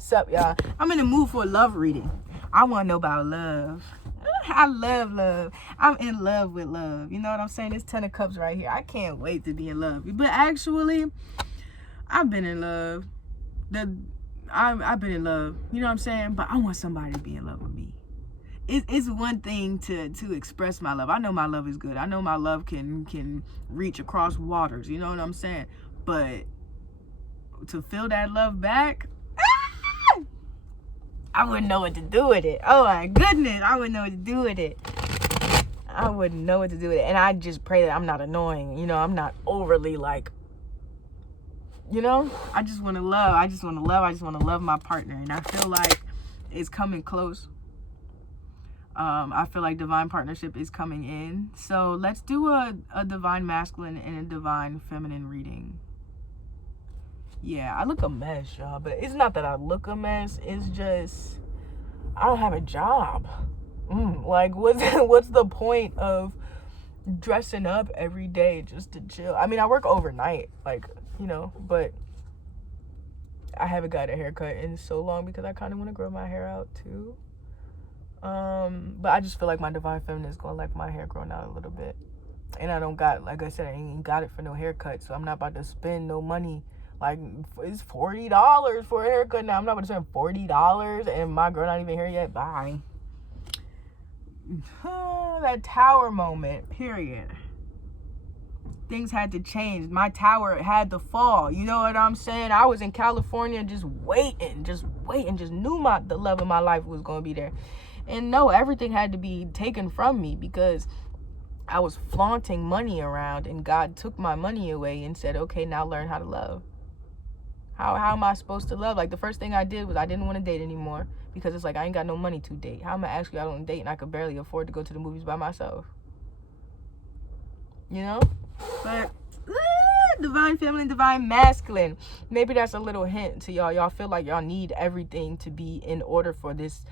Sup, y'all? I'm in the mood for a love reading. I want to know about love. I love love. I'm in love with love. You know what I'm saying? This 10 of Cups right here. I can't wait to be in love. But actually, I've been in love. I've been in love. You know what I'm saying? But I want somebody to be in love with me. It's one thing to express my love. I know my love is good. I know my love can reach across waters. You know what I'm saying? But to feel that love back, I wouldn't know what to do with it. Oh my goodness, I wouldn't know what to do with it. I wouldn't know what to do with it. And I just pray that I'm not annoying. You know, I'm not overly like, you know, I just want to love. I just want to love. I just want to love my partner. And I feel like it's coming close. I feel like divine partnership is coming in. So let's do a divine masculine and a divine feminine reading. Yeah, I look a mess, y'all. But it's not that I look a mess. It's just I don't have a job. Like, what's the point of dressing up every day just to chill? I mean, I work overnight, like, you know, but I haven't got a haircut in so long because I kind of want to grow my hair out too. But I just feel like my divine feminine is going to like my hair growing out a little bit. And I don't got, like I said, I ain't got it for no haircut, so I'm not about to spend no money. Like, it's $40 for a haircut now. I'm not going to spend $40 and my girl not even here yet. Bye. That tower moment, period. Things had to change. My tower had to fall. You know what I'm saying? I was in California just waiting, just knew the love of my life was going to be there. And no, everything had to be taken from me because I was flaunting money around and God took my money away and said, okay, now learn how to love. How am I supposed to love? Like, the first thing I did was I didn't want to date anymore because it's like I ain't got no money to date. How am I asking you out on a date and I could barely afford to go to the movies by myself? You know? But divine feminine, divine masculine. Maybe that's a little hint to y'all. Y'all feel like y'all need everything to be in order for this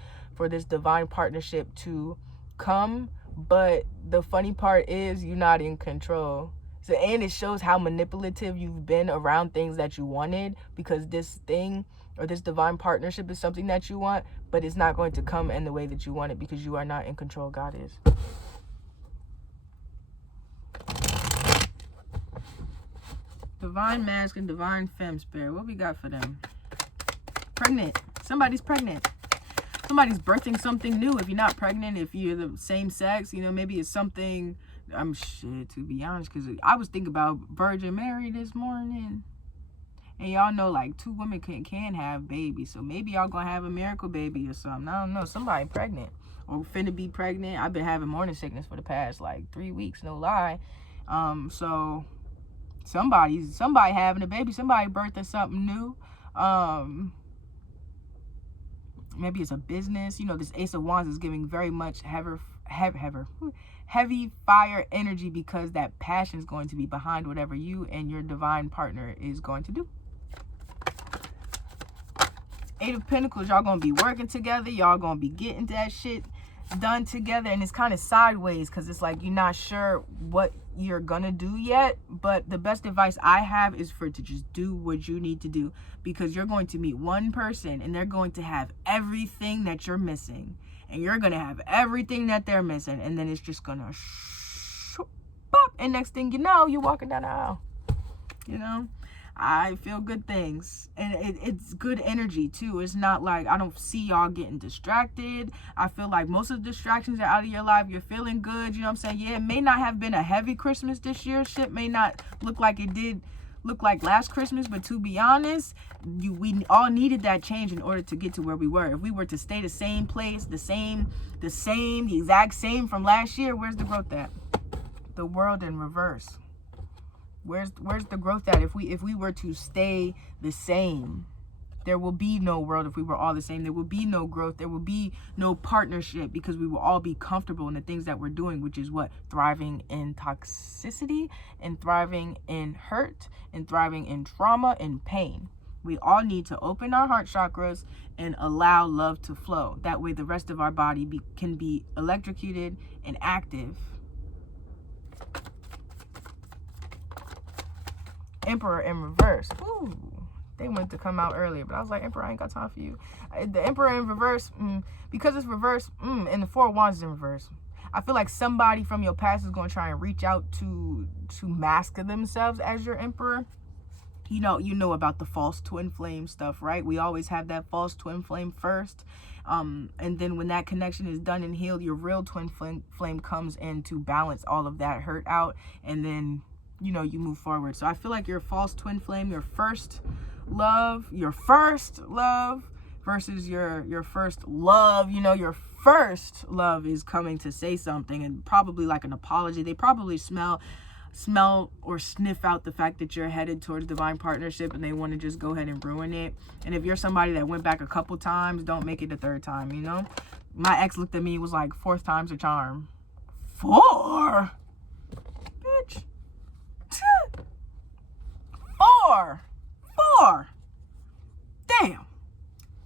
divine partnership to come. But the funny part is you're not in control. So, and it shows how manipulative you've been around things that you wanted, because this thing or this divine partnership is something that you want, but it's not going to come in the way that you want it because you are not in control. God is. Divine masculine, divine femme spirit. What we got for them? Pregnant. Somebody's pregnant. Somebody's birthing something new. If you're not pregnant, if you're the same sex, you know, maybe it's something. I'm shit, to be honest, because I was thinking about Virgin Mary this morning. And y'all know, like, 2 women can have babies. So maybe y'all gonna have a miracle baby or something. I don't know. Somebody pregnant or finna be pregnant. I've been having morning sickness for the past, like, 3 weeks, no lie. So somebody having a baby. Somebody birthing something new. Maybe it's a business. You know, this Ace of Wands is giving very much heavy fire energy because that passion is going to be behind whatever you and your divine partner is going to do. 8 of Pentacles, y'all going to be working together. Y'all going to be getting that shit done together. And it's kind of sideways because it's like you're not sure what you're going to do yet. But the best advice I have is to just do what you need to do, because you're going to meet one person and they're going to have everything that you're missing. And you're going to have everything that they're missing. And then it's just going to pop. And next thing you know, you're walking down the aisle. You know? I feel good things. And it's good energy, too. It's not like I don't see y'all getting distracted. I feel like most of the distractions are out of your life. You're feeling good. You know what I'm saying? Yeah, it may not have been a heavy Christmas this year. Shit may not look like it did look like last Christmas, but to be honest, we all needed that change in order to get to where we were. If we were to stay the same place, the exact same from last year, where's the growth at? The world in reverse. Where's the growth at? If we were to stay the same, there will be no world. If we were all the same, there will be no growth. There will be no partnership, because we will all be comfortable in the things that we're doing, which is what? Thriving in toxicity and thriving in hurt and thriving in trauma and pain. We all need to open our heart chakras and allow love to flow. That way the rest of our body can be electrocuted and active. Emperor in reverse. Ooh, They wanted to come out earlier, but I was like, Emperor, I ain't got time for you. The Emperor in reverse, because it's reverse, and the Four of Wands is in reverse. I feel like somebody from your past is going to try and reach out to mask themselves as your Emperor. You know about the false twin flame stuff, right? We always have that false twin flame first. And then when that connection is done and healed, your real twin flame comes in to balance all of that hurt out. And then, you move forward. So I feel like your false twin flame, your first love versus your first love, your first love is coming to say something, and probably like an apology. They probably smell or sniff out the fact that you're headed towards divine partnership, and they want to just go ahead and ruin it. And if you're somebody that went back a couple times, don't make it the third time. My ex looked at me, was like, 4th time's a charm. 4, bitch. 4. Damn.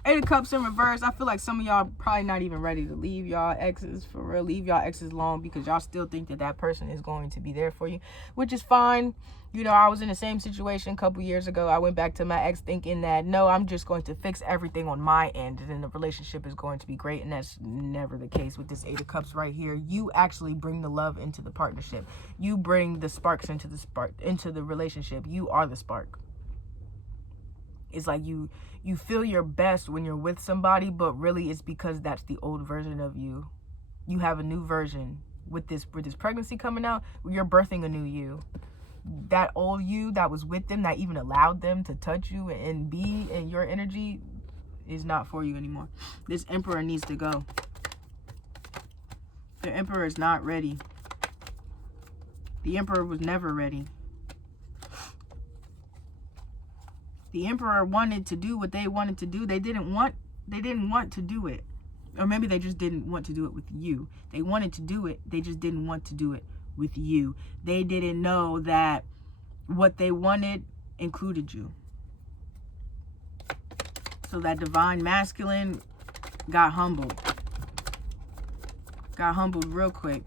8 of Cups in reverse. I feel like some of y'all probably not even ready to leave y'all exes, for real. Leave y'all exes alone, because y'all still think that person is going to be there for you, which is fine. I was in the same situation a couple years ago. I went back to my ex thinking that, no, I'm just going to fix everything on my end, and then the relationship is going to be great. And that's never the case with this 8 of Cups right here. You actually bring the love into the partnership. You bring the sparks into the relationship. You are the spark. It's like you feel your best when you're with somebody, but really it's because that's the old version of you. You have a new version. With this pregnancy coming out, you're birthing a new you. That old you that was with them, that even allowed them to touch you and be in your energy, is not for you anymore. This Emperor needs to go. The Emperor is not ready. The Emperor was never ready. The Emperor wanted to do what they wanted to do. They didn't want to do it. Or maybe they just didn't want to do it with you. They wanted to do it. They just didn't want to do it with you. They didn't know that what they wanted included you. So that divine masculine got humbled. Got humbled real quick.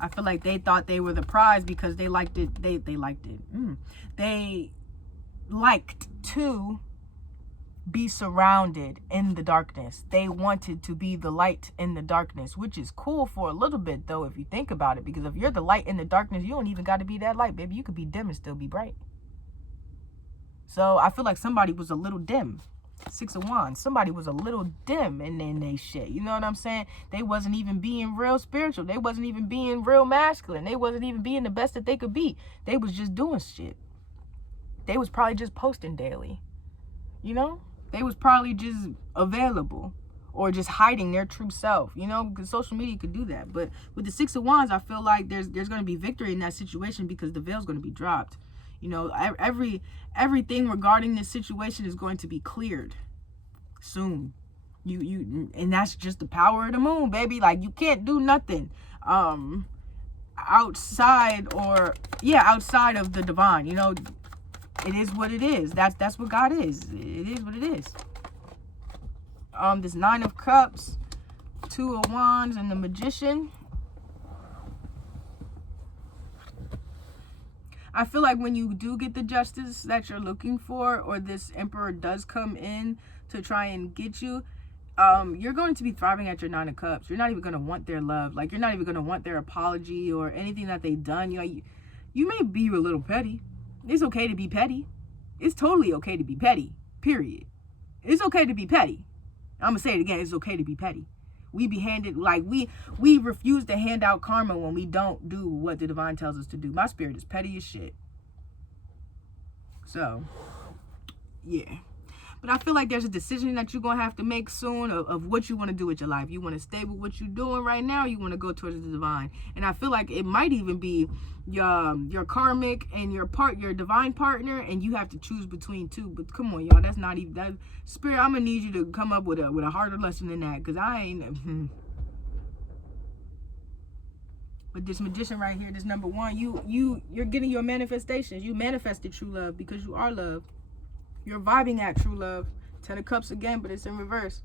I feel like they thought they were the prize because they liked it. They liked it. They liked to be surrounded in the darkness. They wanted to be the light in the darkness, which is cool for a little bit, though, if you think about it. Because if you're the light in the darkness, you don't even got to be that light, baby. You could be dim and still be bright. So I feel like somebody was a little dim. 6 of Wands. Somebody was a little dim in they shit. You know what I'm saying? They wasn't even being real spiritual. They wasn't even being real masculine. They wasn't even being the best that they could be. They was just doing shit. They was probably just posting daily. They was probably just available or just hiding their true self, because social media could do that. But with the 6 of Wands, I feel like there's going to be victory in that situation, because the veil's going to be dropped. Everything regarding this situation is going to be cleared soon. And that's just the power of the moon, baby. Like, you can't do nothing outside of the divine. It is what it is. That's what God is. It is what it is. This 9 of Cups, 2 of Wands, and the Magician. I feel like when you do get the justice that you're looking for, or this Emperor does come in to try and get you, you're going to be thriving at your 9 of Cups. You're not even going to want their love. Like, you're not even going to want their apology or anything that they've done. You may be a little petty. It's okay to be petty. It's totally okay to be petty, period. It's okay to be petty. I'm going to say it again. It's okay to be petty. We be handed, like, we refuse to hand out karma when we don't do what the divine tells us to do. My spirit is petty as shit. So, yeah. But I feel like there's a decision that you're going to have to make soon of what you want to do with your life. You want to stay with what you're doing right now, or you want to go towards the divine. And I feel like it might even be your karmic and your divine partner, and you have to choose between two. But come on, y'all, that's not even that. Spirit, I'm going to need you to come up with a harder lesson than that, because I ain't... But this Magician right here, this number 1, you're getting your manifestations. You manifested true love because you are love. You're vibing at true love. 10 of Cups again, but it's in reverse.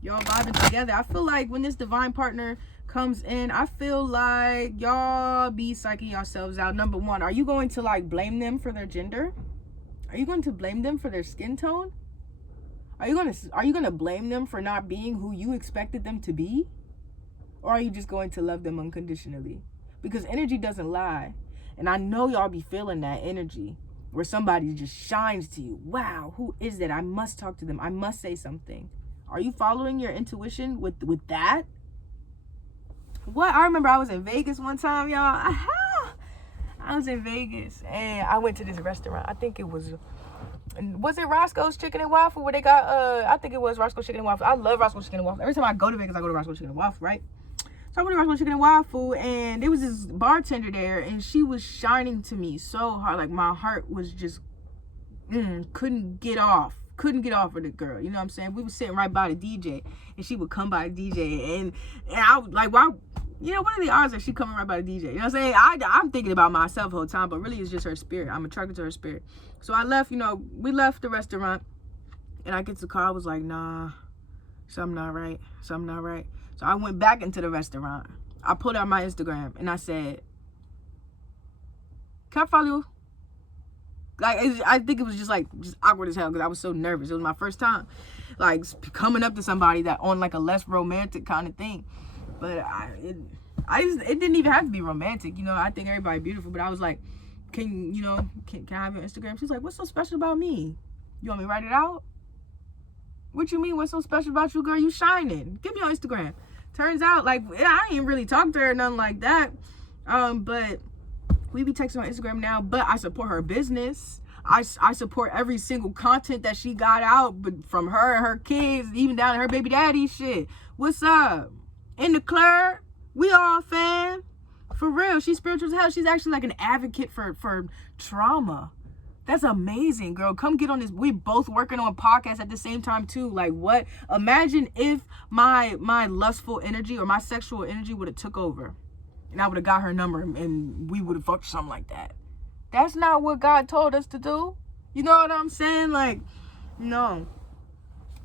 Y'all vibing together. I feel like when this divine partner comes in, I feel like y'all be psyching yourselves out. Number one, are you going to like blame them for their gender? Are you going to blame them for their skin tone? Are you gonna blame them for not being who you expected them to be? Or are you just going to love them unconditionally? Because energy doesn't lie. And I know y'all be feeling that energy where somebody just shines to you. Wow, who is that? I must talk to them. I must say something. Are you following your intuition with that? What? I remember I was in Vegas one time, y'all. I was in Vegas and I went to this restaurant. I think it was it Roscoe's Chicken and Waffle where they got, I think it was Roscoe's Chicken and Waffle. I love Roscoe's Chicken and Waffle. Every time I go to Vegas, I go to Roscoe's Chicken and Waffle, right? So I went to Roscoe's Chicken and Waffle, and there was this bartender there, and she was shining to me so hard. Like, my heart was just, couldn't get off of the girl. You know what I'm saying? We were sitting right by the DJ, and she would come by the DJ, and I was like, why? You know, what are the odds that she coming right by the DJ? You know what I'm saying? I'm thinking about myself the whole time, but really it's just her spirit. I'm attracted to her spirit. So I left, we left the restaurant, and I get to the car. I was like, nah, something not right. So I went back into the restaurant. I pulled out my Instagram, and I said, can I follow you? Like, I think it was just awkward as hell because I was so nervous. It was my first time, like, coming up to somebody that on like a less romantic kind of thing. But it didn't even have to be romantic. I think everybody beautiful, but I was like, can I have your Instagram? She's like, what's so special about me? You want me to write it out? What you mean, what's so special about you, girl? You shining. Give me your Instagram. Turns out, like, I ain't really talked to her or nothing like that. But we be texting on Instagram now, but I support her business. I support every single content that she got out, but from her and her kids, even down to her baby daddy shit. What's up? In the club, we all fan. For real, she's spiritual as hell. She's actually like an advocate for trauma. That's amazing, girl. Come get on this. We both working on podcasts at the same time too. Like, what? Imagine if my lustful energy or my sexual energy would have took over, and I would have got her number, and we would have fucked something like that. That's not what God told us to do. You know what I'm saying? Like, no.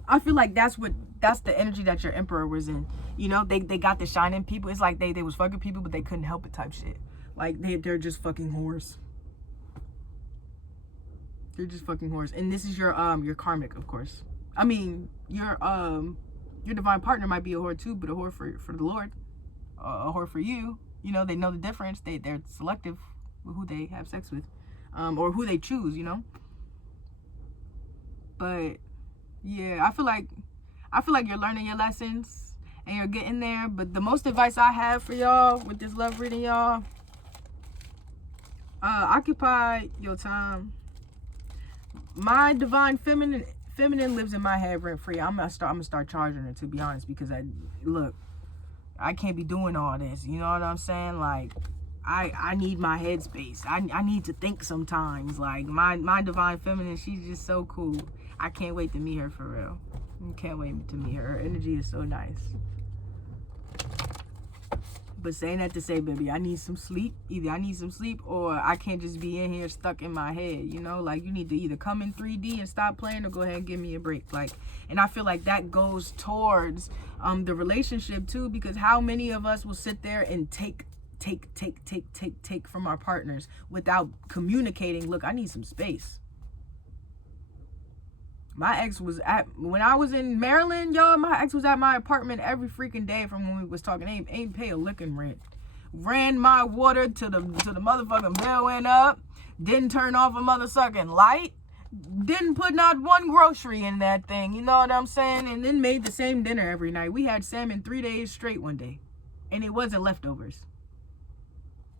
I feel like that's the energy that your emperor was in. They got the shining people. It's like they was fucking people, but they couldn't help it type shit. Like, they're just fucking whores. They're just fucking whores. And this is your karmic, of course. I mean, your divine partner might be a whore too, but a whore for the Lord. A whore for you. They know the difference. They're selective with who they have sex with. Or who they choose, But yeah, I feel like you're learning your lessons and you're getting there. But the most advice I have for y'all with this love reading, y'all, occupy your time. My divine feminine lives in my head rent free. I'm gonna start charging her, to be honest, because I can't be doing all this. You know what I'm saying? Like, I need my headspace. I need to think sometimes. Like, my divine feminine, she's just so cool. I can't wait to meet her, for real. I can't wait to meet her. Her energy is so nice. But saying that to say, baby, I need some sleep. Either I need some sleep or I can't just be in here stuck in my head, Like, you need to either come in 3D and stop playing or go ahead and give me a break. Like, and I feel like that goes towards the relationship too, because how many of us will sit there and take from our partners without communicating, look, I need some space. My ex was when I was in Maryland, y'all, my ex was at my apartment every freaking day from when we was talking. Ain't pay a licking rent. Ran my water to the motherfucking bill went up. Didn't turn off a motherfucking light. Didn't put not one grocery in that thing. You know what I'm saying? And then made the same dinner every night. We had salmon 3 days straight one day. And it wasn't leftovers.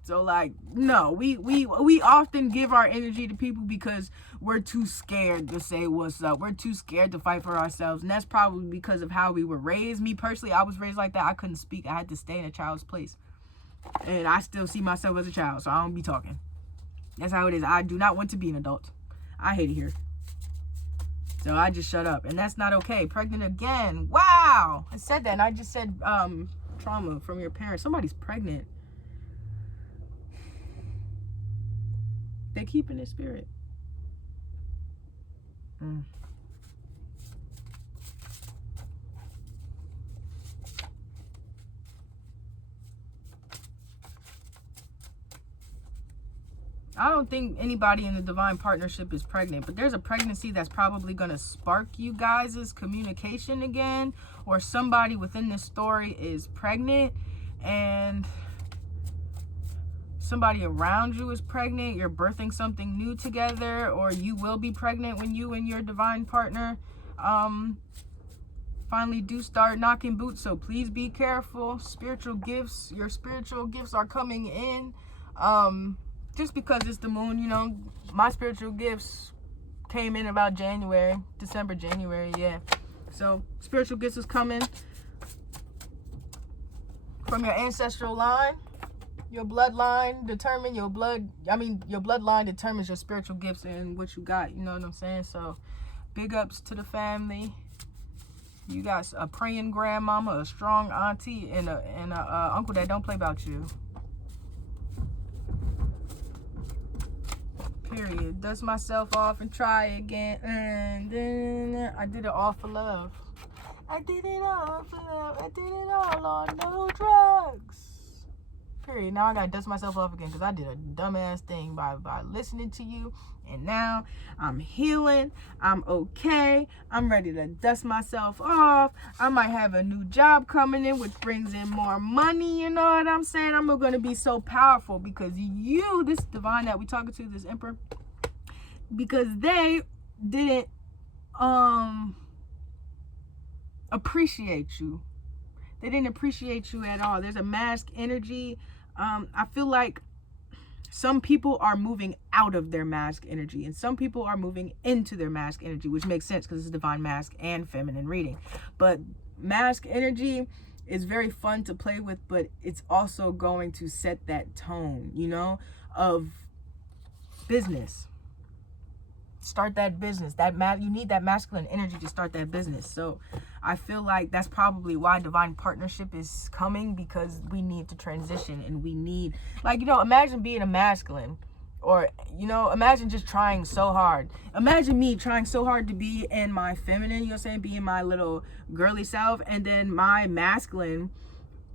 So, like, no, we often give our energy to people because we're too scared to say what's up. We're too scared to fight for ourselves. And that's probably because of how we were raised. Me personally, I was raised like that. I couldn't speak. I had to stay in a child's place. And I still see myself as a child, so I don't be talking. That's how it is. I do not want to be an adult. I hate it here. So I just shut up. And that's not okay. Pregnant again. Wow. I said that, and I just said trauma from your parents. Somebody's pregnant. They keep in their spirit. I don't think anybody in the divine partnership is pregnant, but there's a pregnancy that's probably going to spark you guys' communication again, or somebody within this story is pregnant and somebody around you is pregnant. You're birthing something new together, or you will be pregnant when you and your divine partner finally do start knocking boots. So please be careful. Spiritual gifts, your spiritual gifts are coming in. Just because it's the moon, you know, my spiritual gifts came in about December, January, yeah. So spiritual gifts is coming from your ancestral line. Your bloodline determines your bloodline determines your spiritual gifts and what you got, you know what I'm saying? So big ups to the family. You got a praying grandmama, a strong auntie, and a uncle that don't play about you. Period. Dust myself off and try again. And then I did it all for love. I did it all for love. I did it all on no drugs. Period. Now I gotta dust myself off again because I did a dumbass thing by listening to you. And now I'm healing. I'm okay. I'm ready to dust myself off. I might have a new job coming in, which brings in more money. You know what I'm saying? I'm going to be so powerful because you, this divine that we talking to, this emperor, because they didn't appreciate you. They didn't appreciate you at all. There's a Masc energy. I feel like some people are moving out of their Masc energy and some people are moving into their Masc energy, which makes sense because it's divine Masc and feminine reading. But Masc energy is very fun to play with, but it's also going to set that tone, you know, of business. Start that business. You need that masculine energy to start that business. So I feel like that's probably why divine partnership is coming, because we need to transition and we need, like, you know, imagine being a masculine, or, you know, imagine just trying so hard. Imagine me trying so hard to be in my feminine, you know what I'm saying, be in my little girly self, and then my masculine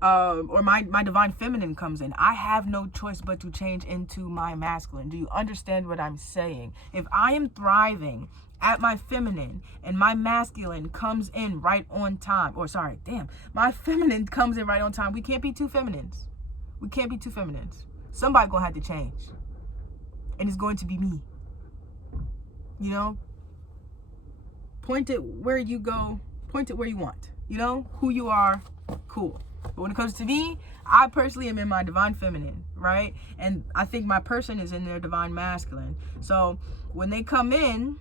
or my divine feminine comes in. I have no choice but to change into my masculine. Do you understand what I'm saying? If I am thriving at my feminine and my masculine comes in right on time, my feminine comes in right on time, we can't be two feminines. We can't be two feminines. Somebody gonna have to change, and it's going to be me. You know, point it where you go, point it where you want. You know who you are, cool. But when it comes to me, I personally am in my divine feminine, right? And I think my person is in their divine masculine. So when they come in,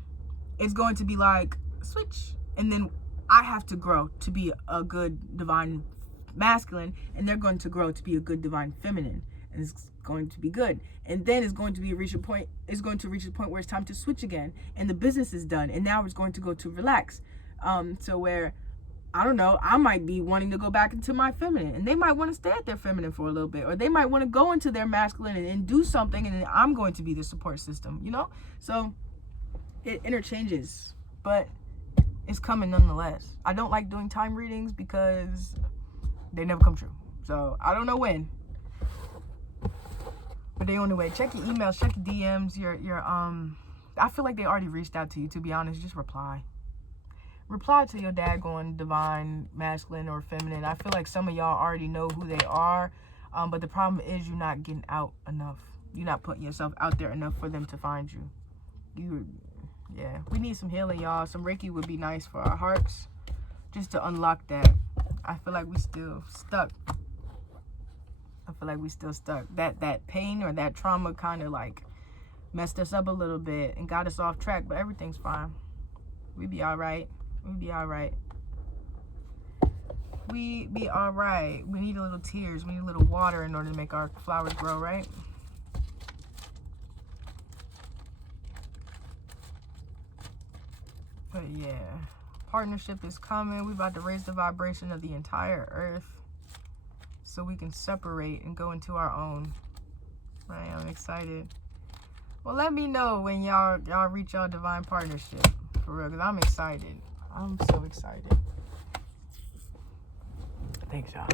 it's going to be like, switch. And then I have to grow to be a good divine masculine, and they're going to grow to be a good divine feminine. And it's going to be good. And then it's going to reach a point where it's time to switch again. And the business is done. And now it's going to go to relax. So where, I don't know, I might be wanting to go back into my feminine, and they might want to stay at their feminine for a little bit, or they might want to go into their masculine and do something, and then I'm going to be the support system, you know? So it interchanges, but it's coming nonetheless. I don't like doing time readings because they never come true. So I don't know when, but they on the way. Check your emails, check your DMs, your I feel like they already reached out to you, to be honest. Just reply to your daggone divine masculine or feminine. I feel like some of y'all already know who they are, but the problem is you're not getting out enough. You're not putting yourself out there enough for them to find you. Yeah, we need some healing, y'all. Some Reiki would be nice for our hearts, just to unlock that. I feel like we still stuck. That pain or that trauma kind of like messed us up a little bit and got us off track, but everything's fine. We be all right. We be all right. We need a little tears. We need a little water in order to make our flowers grow, right? But yeah, partnership is coming. We about to raise the vibration of the entire earth so we can separate and go into our own. Right? I'm excited. Well, let me know when y'all reach y'all divine partnership, for real, because I'm excited. I'm so excited. Thanks, y'all.